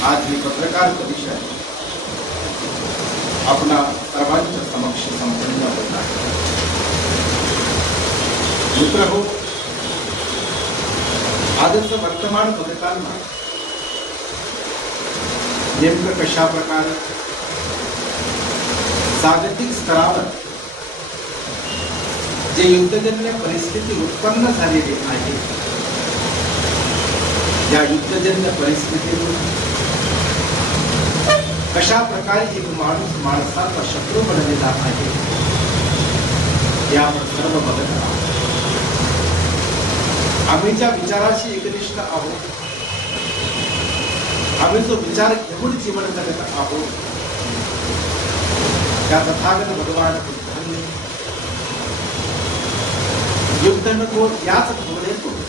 आज ही पत्रकार परिषद आपला सर्वांच्या समक्ष संपन्न होत आहे। मित्रहो, आजचं वर्तमान बघताना नेमकं कशा प्रकारे जागतिक स्तरावर जे युद्धजन्य परिस्थिती उत्पन्न झालेली आहे, या युद्धजन्य परिस्थितीतून कशा प्रकारे एक माणूस माणसाचा शत्रू बनलेला आहे, यावर सर्व बघत आहोत। आम्ही ज्या विचाराशी एकनिष्ठ आहोत, आम्ही जो विचार घेऊन जीवन जगत आहोत, त्या तथागत भगवान बुद्धांनी युद्ध नको याच भावनेतून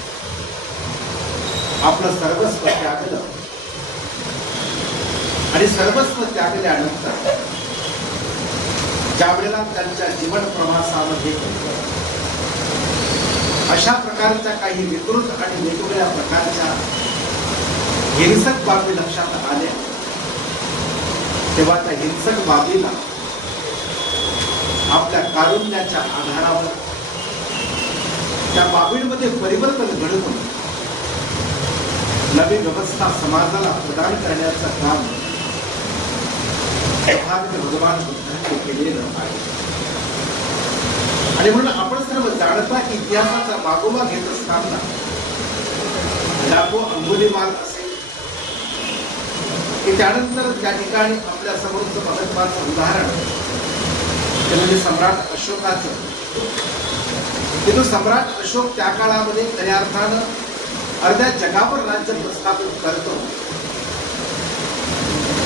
आपलं सर्वस्व त्यागलं आणि सर्वस्व त्यागल्यानंतर ज्या वेळेला त्यांच्या जीवन प्रवासामध्ये अशा प्रकारच्या काही विकृत आणि वेगवेगळ्या प्रकारच्या हिंसक बाबी लक्षात आल्या, तेव्हा त्या हिंसक बाबीला आपल्या कारुण्याच्या आधारावर त्या बाबींमध्ये परिवर्तन घडवून नवी व्यवस्था समाजाला प्रदान करण्याचं काम भगवान बुद्धांनी केलेलं आहे। आणि म्हणून आपण सर्व जाणता की इतिहासाचा मागोवा घेत असताना लाखो अंगुलीमाल असेल की त्यानंतर त्या ठिकाणी आपल्या समोरचं महत्वाचं उदाहरण ते म्हणजे सम्राट अशोकाचं, की तो सम्राट अशोक त्या काळामध्ये खऱ्या अर्थानं अर्ध्या जगावर राज्य प्रस्थापित करतो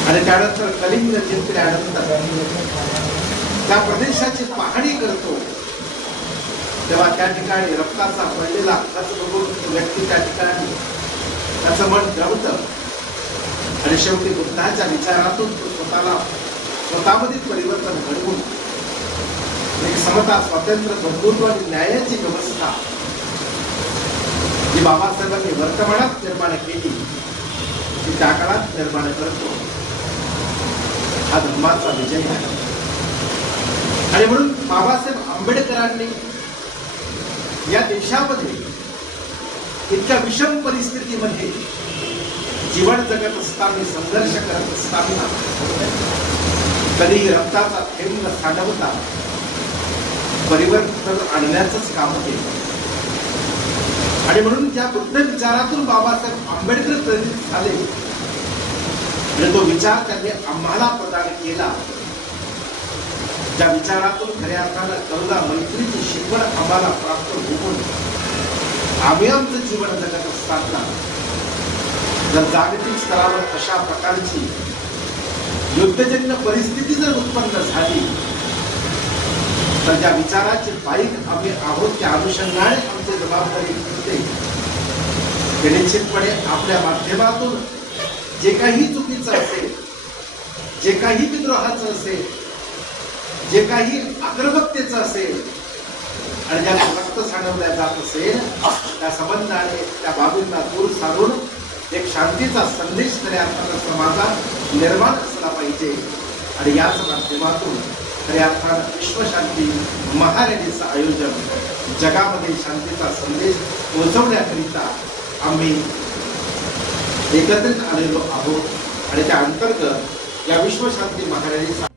आणि त्यानंतर कलिंग जिंकल्यानंतर त्या प्रदेशाची पाहणी करतो, तेव्हा त्या ठिकाणी रक्ताचा पडलेला खच बघून तो व्यक्ती त्या ठिकाणी त्याचं मन द्रवतं आणि शेवटी बुद्धाच्या विचारातून तो स्वतःमध्ये परिवर्तन घडवून एक समता, स्वातंत्र्य, बंधुत्व आणि न्यायाची व्यवस्था जी बाबासाहेबांनी वर्तमानात निर्माण केली ती त्या काळात निर्माण करतो। हा धर्माचा विजय आहे। आणि म्हणून बाबासाहेब आंबेडकरांनी या देशामध्ये इतक्या विषम परिस्थितीमध्ये जीवन जगत असताना, संघर्ष करत असताना कधीही रक्ताचा थेंब न सांडवता परिवर्तन आणण्याचंच काम केलं। आणि म्हणून त्या बुद्ध विचारातून बाबासाहेब आंबेडकर प्रेरित झाले आणि तो विचार त्यांनी आम्हाला प्रदान केला। ज्या विचारातून खऱ्या अर्थानं करुणा मैत्रीची शिकवण आम्हाला प्राप्त होऊन आम्ही आमचं जीवन जगत असताना जर जागतिक स्तरावर अशा प्रकारची युद्धजन्य परिस्थिती जर उत्पन्न झाली तर ज्या विचाराचे पाईक आम्ही आहोत त्या अनुषंगाने आमची जबाबदारी करते ते निश्चितपणे आपल्या माध्यमातून जे काही चुकीचं असेल, जे काही विद्रोहाचं असेल, जे काही आक्रमकतेचं असेल आणि ज्याला रक्त सांडवल्या जात असेल त्या संबंधाने त्या बाबींना दूर सारून एक शांतीचा संदेश खऱ्या अर्थानं समाजात निर्माण असला पाहिजे। आणि याच माध्यमातून खऱ्या अर्थानं विश्वशांती महारॅलीचं आयोजन जगामध्ये शांतीचा संदेश पोहोचवण्याकरिता आम्ही एकत्रित आलेलो आहोत। आणि त्या अंतर्गत या विश्वशांती महारॅलीचा